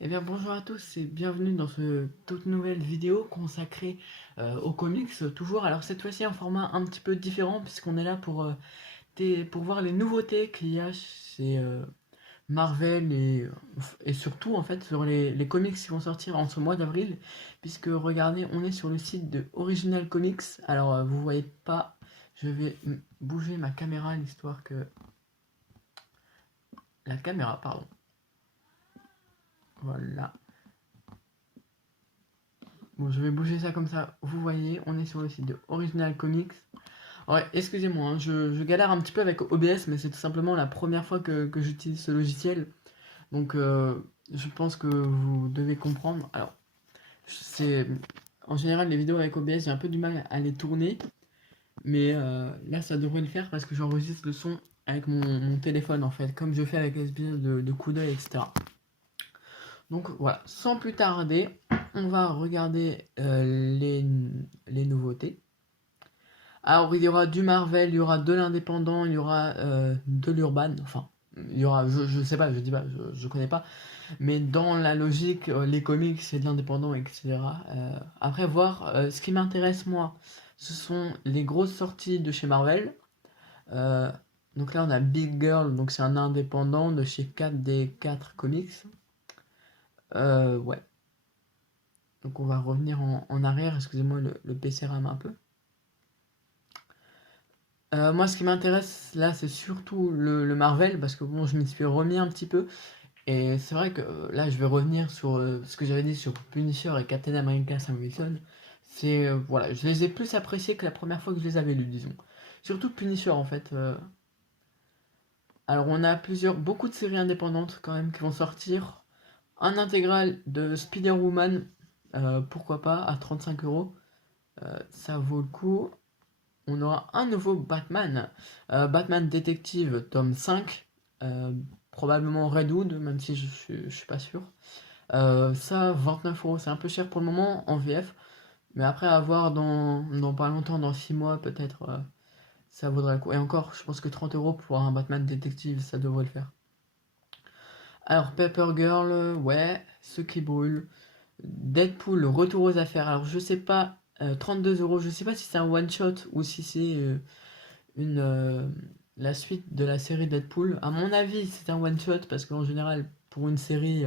Eh bien bonjour à tous et bienvenue dans ce toute nouvelle vidéo consacrée aux comics toujours. Alors cette fois-ci en format un petit peu différent puisqu'on est là pour voir les nouveautés qu'il y a chez Marvel et surtout en fait sur les comics qui vont sortir en ce mois d'avril, puisque regardez, on est sur le site de Original Comics. Alors vous voyez pas, je vais bouger ma caméra l'histoire que... La caméra, pardon. Voilà. Bon, je vais bouger ça comme ça. Vous voyez, on est sur le site de Original Comics. Ouais, excusez-moi, hein, je galère un petit peu avec OBS, mais c'est tout simplement la première fois que j'utilise ce logiciel. Donc, je pense que vous devez comprendre. Alors, c'est en général les vidéos avec OBS, j'ai un peu du mal à les tourner, mais là, ça devrait le faire parce que j'enregistre le son avec mon téléphone en fait, comme je fais avec SBS de coup d'œil, etc. Donc voilà, sans plus tarder, on va regarder les nouveautés. Alors il y aura du Marvel, il y aura de l'indépendant, il y aura de l'urban, enfin il y aura, je sais pas, je dis pas, je connais pas, mais dans la logique, les comics c'est de l'indépendant, etc. Après voir, ce qui m'intéresse moi, ce sont les grosses sorties de chez Marvel. Euh, donc là on a Big Girl, donc c'est un indépendant de chez 4D4 Comics. Ouais, donc on va revenir en arrière, excusez-moi, le PC rame un peu. Moi, ce qui m'intéresse là, c'est surtout le Marvel, parce que bon, je m'y suis remis un petit peu, et c'est vrai que là, je vais revenir sur ce que j'avais dit sur Punisher et Captain America Sam Wilson. C'est, voilà, je les ai plus appréciés que la première fois que je les avais lus, disons. Surtout Punisher, en fait. Alors, on a beaucoup de séries indépendantes quand même qui vont sortir. Un intégral de Spider-Woman, pourquoi pas, à 35 €. Ça vaut le coup. On aura un nouveau Batman, Batman Détective tome 5, probablement Redwood, même si je suis pas sûr. Ça, 29 €, c'est un peu cher pour le moment en VF, mais après avoir dans pas longtemps, dans 6 mois peut-être, ça vaudrait le coup. Et encore, je pense que 30 € pour un Batman Détective, ça devrait le faire. Alors, Paper Girl, ouais, ce qui brûle. Deadpool, retour aux affaires. Alors, je sais pas, 32 €, je sais pas si c'est un one shot ou si c'est une, la suite de la série Deadpool. À mon avis, c'est un one shot parce qu'en général, pour une série,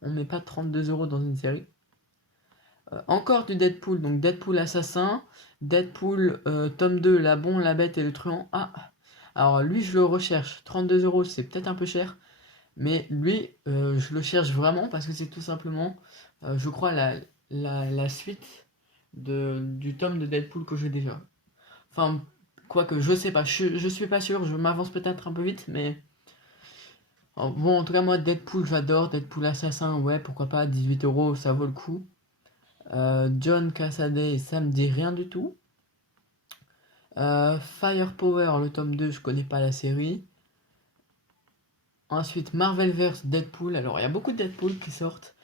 on met pas 32 € dans une série. Encore du Deadpool, donc Deadpool Assassin, Deadpool tome 2, La Bonne, la Bête et le Truand. Ah, alors lui, je le recherche. 32 €, c'est peut-être un peu cher, mais lui, je le cherche vraiment parce que c'est tout simplement, je crois, la suite du tome de Deadpool que j'ai déjà. Enfin, quoique, je sais pas, je suis pas sûr, je m'avance peut-être un peu vite, mais... Bon, en tout cas, moi, Deadpool, j'adore. Deadpool Assassin, ouais, pourquoi pas, 18 €, ça vaut le coup. John Cassaday, ça me dit rien du tout. Firepower, le tome 2, je connais pas la série. Ensuite, Marvelverse, Deadpool. Alors, il y a beaucoup de Deadpool qui sortent.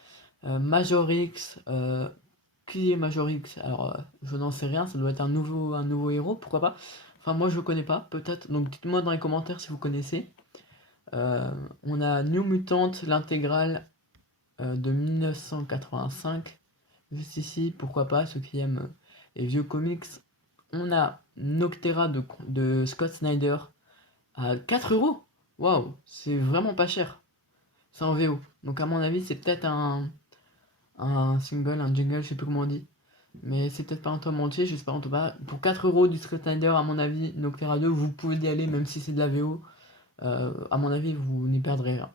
Major X, qui est Major X? Alors, je n'en sais rien, ça doit être un nouveau héros, pourquoi pas. Enfin, moi, je connais pas, peut-être. Donc, dites-moi dans les commentaires si vous connaissez. On a New Mutant, l'intégrale de 1985. Juste ici, pourquoi pas, ceux qui aiment les vieux comics. On a Noctera de Scott Snyder à 4 €. Waouh, c'est vraiment pas cher. C'est en VO. Donc à mon avis, c'est peut-être un single, un jingle, je sais plus comment on dit. Mais c'est peut-être pas un tome entier, je sais pas en tout cas. Pour 4 € du Scott Snyder, à mon avis, Noctera 2, vous pouvez y aller même si c'est de la VO. À mon avis, vous n'y perdrez rien.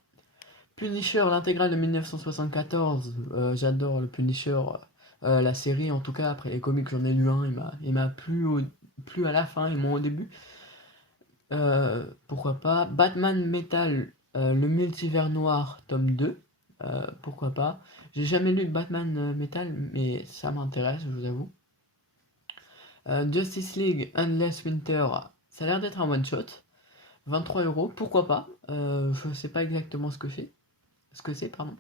Punisher, l'intégrale de 1974, j'adore le Punisher, la série en tout cas, après les comics j'en ai lu un, il m'a plu à la fin et moins au début. Pourquoi pas. Batman Metal, le multivers noir, tome 2, pourquoi pas. J'ai jamais lu Batman Metal, mais ça m'intéresse, je vous avoue. Justice League, Endless Winter, ça a l'air d'être un one shot. 23 €, pourquoi pas. Je sais pas exactement ce que c'est, pardon.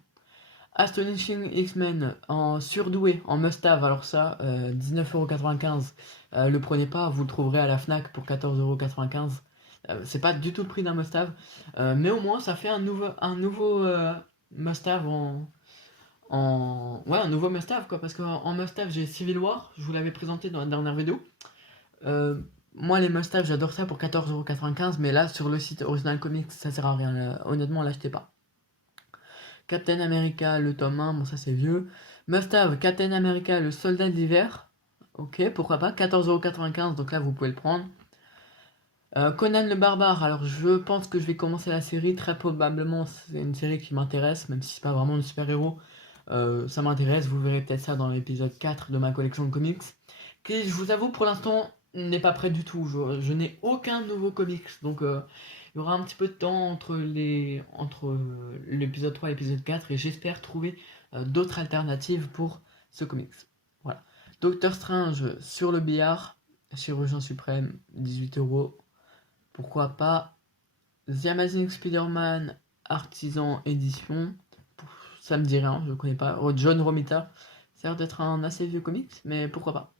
Astonishing X-Men en surdoué, en must-have, alors ça, 19,95 €. Le prenez pas, vous le trouverez à la Fnac pour 14,95 €. C'est pas du tout le prix d'un must-have, mais au moins ça fait un nouveau must-have Ouais, un nouveau must-have, quoi, parce qu'en must-have, j'ai Civil War, je vous l'avais présenté dans la dernière vidéo. Moi, les must-have, j'adore ça pour 14,95€, mais là, sur le site Original Comics, ça sert à rien. Honnêtement, l'achetez pas. Captain America, le tome 1, bon, ça c'est vieux. Must-have, Captain America, le soldat d'hiver. Ok, pourquoi pas. 14,95€, donc là, vous pouvez le prendre. Conan le barbare, alors je pense que je vais commencer la série, très probablement c'est une série qui m'intéresse, même si c'est pas vraiment de super-héros, ça m'intéresse, vous verrez peut-être ça dans l'épisode 4 de ma collection de comics, qui je vous avoue pour l'instant n'est pas prêt du tout, je n'ai aucun nouveau comics, donc il y aura un petit peu de temps entre l'épisode 3 et l'épisode 4, et j'espère trouver d'autres alternatives pour ce comics. Voilà. Doctor Strange sur le billard, chirurgien suprême, 18€. Pourquoi pas. The Amazing Spider-Man Artisan Édition. Ça me dit rien, je connais pas. John Romita. Ça a l'air d'être un assez vieux comics, mais pourquoi pas.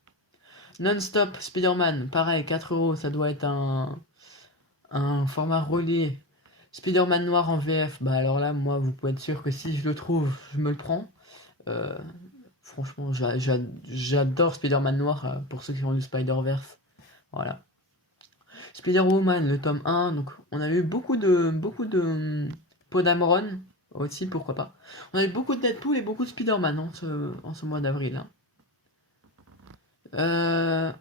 Non-Stop Spider-Man, pareil, 4€, ça doit être un format relié. Spider-Man noir en VF, bah alors là, moi, vous pouvez être sûr que si je le trouve, je me le prends. Euh, Franchement, j'adore Spider-Man noir pour ceux qui ont lu Spider-Verse. Voilà. Spider-Woman, le tome 1, donc on a eu beaucoup de Podameron aussi, pourquoi pas. On a eu beaucoup de Deadpool et beaucoup de Spider-Man en ce mois d'avril, hein. Euh,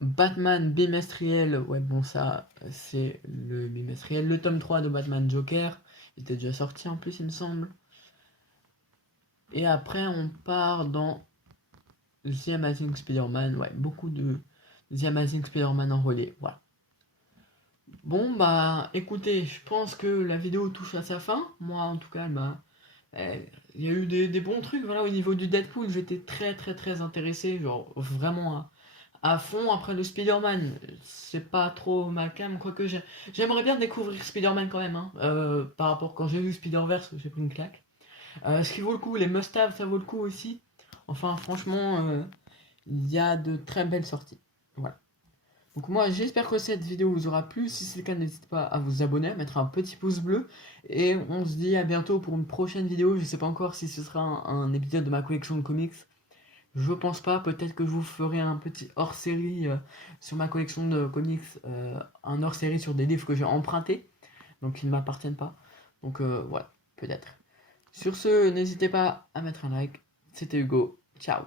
Batman bimestriel, ouais bon ça c'est le bimestriel. Le tome 3 de Batman Joker, il était déjà sorti en plus il me semble. Et après on part dans The Amazing Spider-Man, ouais beaucoup de The Amazing Spider-Man en relais, voilà. Bon bah écoutez, je pense que la vidéo touche à sa fin. Moi en tout cas, il y a eu des bons trucs. Voilà, au niveau du Deadpool, j'étais très intéressé, genre vraiment à fond. Après le Spider-Man, c'est pas trop ma came, quoique j'aimerais bien découvrir Spider-Man quand même, hein. Par rapport quand j'ai vu Spider-Verse, j'ai pris une claque. Ce qui vaut le coup, les must-have, ça vaut le coup aussi. Enfin franchement, il y a de très belles sorties. Voilà. Donc moi j'espère que cette vidéo vous aura plu, si c'est le cas n'hésitez pas à vous abonner, à mettre un petit pouce bleu, et on se dit à bientôt pour une prochaine vidéo, je sais pas encore si ce sera un épisode de ma collection de comics, je pense pas, peut-être que je vous ferai un petit hors-série sur ma collection de comics, un hors-série sur des livres que j'ai empruntés, donc qui ne m'appartiennent pas, donc voilà, peut-être. Sur ce, n'hésitez pas à mettre un like, c'était Hugo, ciao.